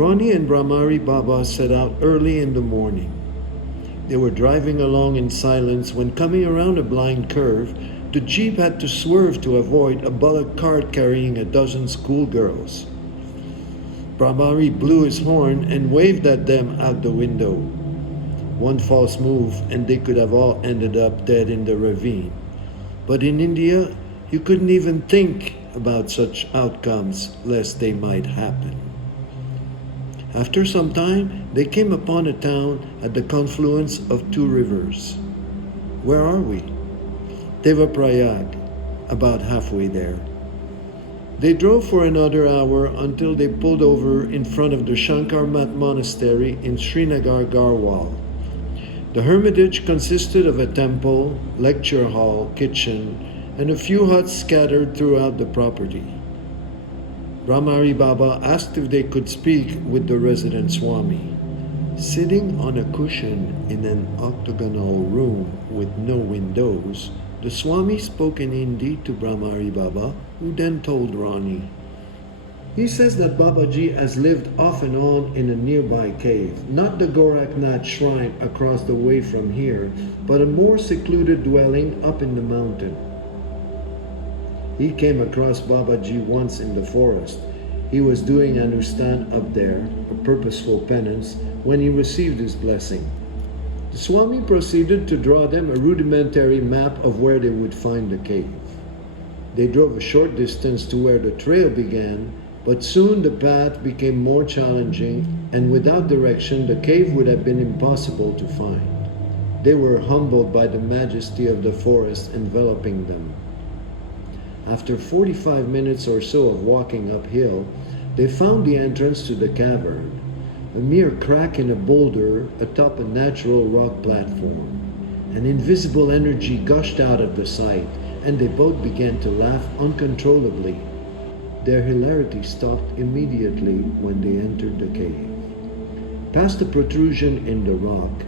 Ronnie and Brahmari Baba set out early in the morning. They were driving along in silence when, coming around a blind curve, the jeep had to swerve to avoid a bullock cart carrying a dozen schoolgirls. Brahmari blew his horn and waved at them out the window. One false move and they could have all ended up dead in the ravine. But in India, you couldn't even think about such outcomes lest they might happen. After some time, they came upon a town at the confluence of two rivers. Where are we? Devaprayag, about halfway there. They drove for another hour until they pulled over in front of the Shankar Mat Monastery in Srinagar, Garhwal. The hermitage consisted of a temple, lecture hall, kitchen, and a few huts scattered throughout the property. Brahmari Baba asked if they could speak with the resident Swami. Sitting on a cushion in an octagonal room with no windows, the Swami spoke in Hindi to Brahmari Baba, who then told Ronnie. He says that Babaji has lived off and on in a nearby cave, not the Gorakhnath shrine across the way from here, but a more secluded dwelling up in the mountain. He came across Babaji once in the forest. He was doing Anustan up there, a purposeful penance, when he received his blessing. The Swami proceeded to draw them a rudimentary map of where they would find the cave. They drove a short distance to where the trail began, but soon the path became more challenging, and without direction the cave would have been impossible to find. They were humbled by the majesty of the forest enveloping them. After 45 minutes or so of walking uphill, they found the entrance to the cavern, a mere crack in a boulder atop a natural rock platform. An invisible energy gushed out of the sight, and they both began to laugh uncontrollably. Their hilarity stopped immediately when they entered the cave. Past a protrusion in the rock,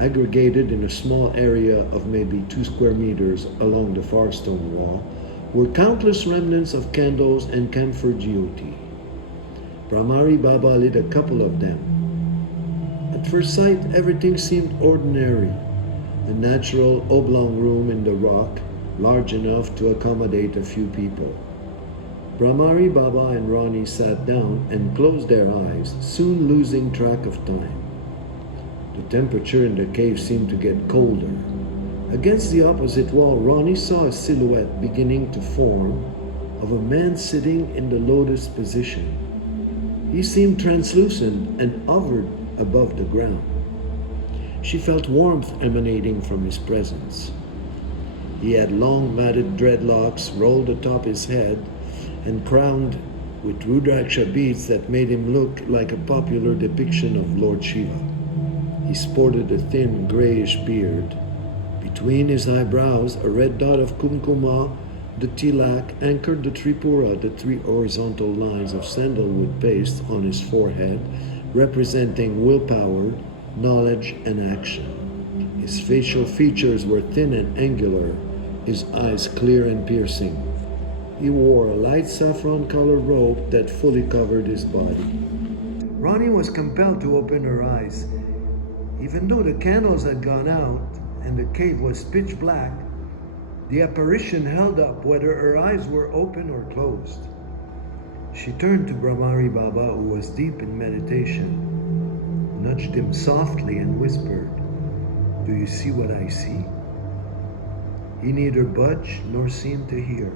aggregated in a small area of maybe 2 square meters along the far stone wall, were countless remnants of candles and camphor jyoti. Brahmari Baba lit a couple of them. At first sight, everything seemed ordinary. A natural oblong room in the rock, large enough to accommodate a few people. Brahmari Baba and Ronnie sat down and closed their eyes, soon losing track of time. The temperature in the cave seemed to get colder. Against the opposite wall, Ronnie saw a silhouette beginning to form of a man sitting in the lotus position. He seemed translucent and hovered above the ground. She felt warmth emanating from his presence. He had long matted dreadlocks rolled atop his head and crowned with Rudraksha beads that made him look like a popular depiction of Lord Shiva. He sported a thin grayish beard. Between his eyebrows, a red dot of kumkuma, the tilak, anchored the tripura, the 3 horizontal lines of sandalwood paste on his forehead, representing willpower, knowledge, and action. His facial features were thin and angular, his eyes clear and piercing. He wore a light saffron-colored robe that fully covered his body. Ronnie was compelled to open her eyes. Even though the candles had gone out and the cave was pitch black, the apparition held up whether her eyes were open or closed. She turned to Brahmari Baba, who was deep in meditation, nudged him softly and whispered, "Do you see what I see?" He neither budged nor seemed to hear.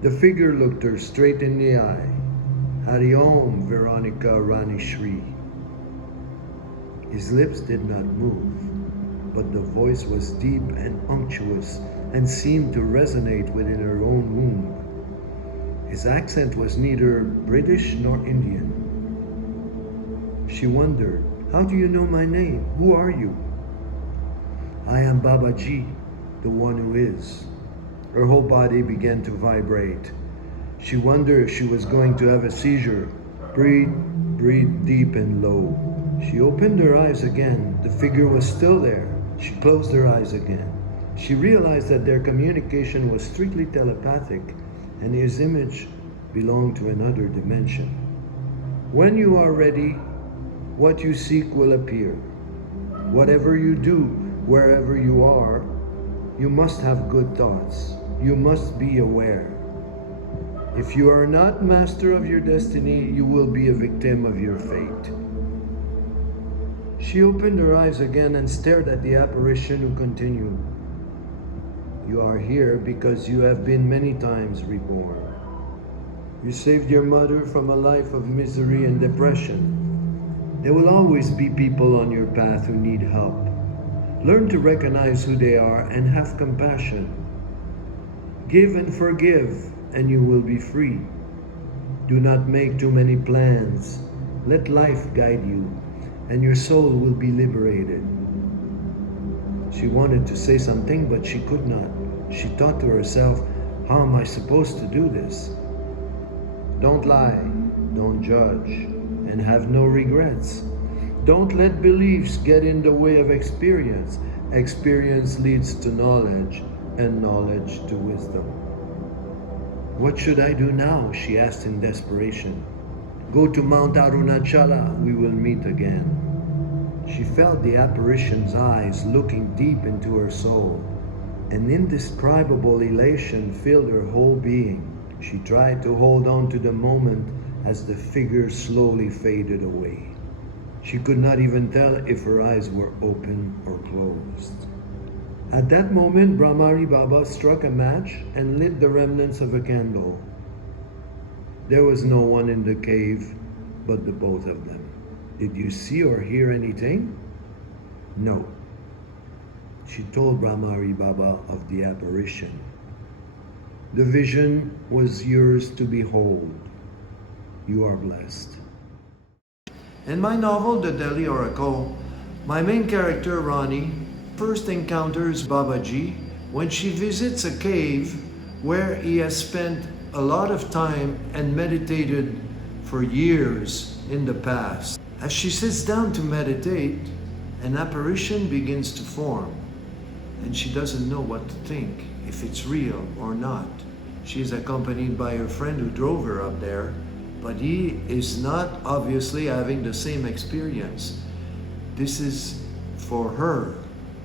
The figure looked her straight in the eye. "Hari Om, Veronica Rani Shri." His lips did not move, but the voice was deep and unctuous and seemed to resonate within her own womb. His accent was neither British nor Indian. She wondered, "How do you know my name? Who are you?" "I am Babaji, the one who is." Her whole body began to vibrate. She wondered if she was going to have a seizure. Breathe, breathe deep and low. She opened her eyes again. The figure was still there. She closed her eyes again. She realized that their communication was strictly telepathic, and his image belonged to another dimension. When you are ready, what you seek will appear. Whatever you do, wherever you are, you must have good thoughts. You must be aware. If you are not master of your destiny, you will be a victim of your fate. She opened her eyes again and stared at the apparition, who continued, "You are here because you have been many times reborn. You saved your mother from a life of misery and depression. There will always be people on your path who need help. Learn to recognize who they are and have compassion. Give and forgive, and you will be free. Do not make too many plans. Let life guide you, and your soul will be liberated." She wanted to say something, but she could not. She thought to herself, "How am I supposed to do this?" Don't lie, don't judge, and have no regrets. Don't let beliefs get in the way of experience. Experience leads to knowledge, and knowledge to wisdom. "What should I do now?" she asked in desperation. "Go to Mount Arunachala, we will meet again." She felt the apparition's eyes looking deep into her soul. An indescribable elation filled her whole being. She tried to hold on to the moment as the figure slowly faded away. She could not even tell if her eyes were open or closed. At that moment, Brahmari Baba struck a match and lit the remnants of a candle. There was no one in the cave but the both of them. "Did you see or hear anything?" "No." She told Brahmari Baba of the apparition. "The vision was yours to behold. You are blessed." In my novel, The Delhi Oracle, my main character, Ronnie, first encounters Babaji when she visits a cave where he has spent a lot of time and meditated for years in the past. As she sits down to meditate, an apparition begins to form, and she doesn't know what to think, if it's real or not. She is accompanied by her friend who drove her up there, but he is not obviously having the same experience. This is for her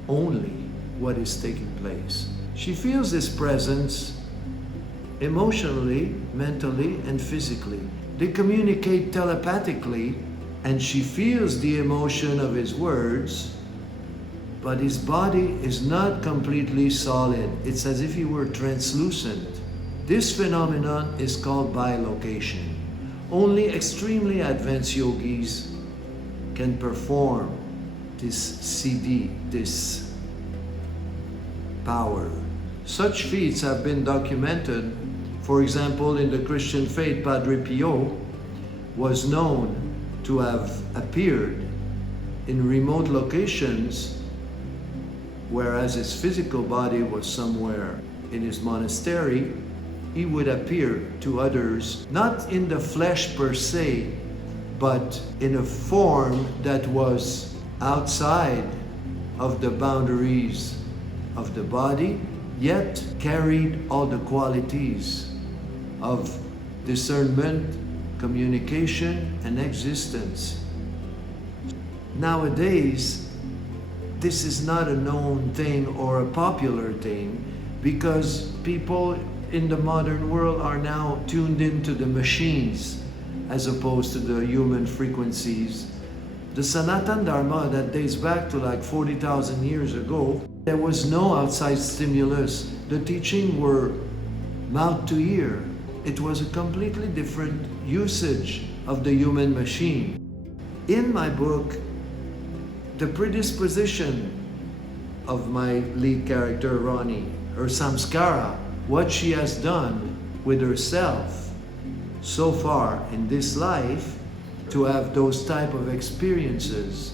only what is taking place. She feels this presence emotionally, mentally, and physically. They communicate telepathically, and she feels the emotion of his words, but his body is not completely solid. It's as if he were translucent. This phenomenon is called bilocation. Only extremely advanced yogis can perform this CD, this power. Such feats have been documented. For example, in the Christian faith, Padre Pio was known to have appeared in remote locations, whereas his physical body was somewhere in his monastery. He would appear to others, not in the flesh per se, but in a form that was outside of the boundaries of the body, yet carried all the qualities of discernment, communication, and existence. Nowadays, this is not a known thing or a popular thing because people in the modern world are now tuned into the machines as opposed to the human frequencies. The Sanatan Dharma that dates back to like 40,000 years ago, there was no outside stimulus. The teaching were mouth to ear. It was a completely different usage of the human machine. In my book, the predisposition of my lead character, Ronnie, her samskara, what she has done with herself so far in this life to have those type of experiences,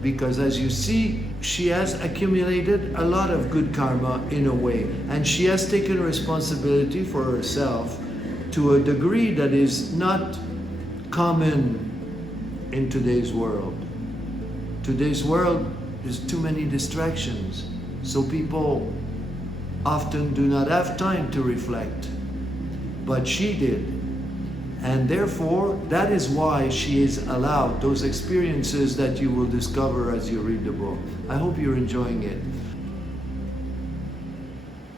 because as you see, she has accumulated a lot of good karma in a way, and she has taken responsibility for herself to a degree that is not common in today's world. Today's world is too many distractions, so people often do not have time to reflect. But she did, And therefore, that is why she is allowed those experiences that you will discover as you read the book. I hope you're enjoying it.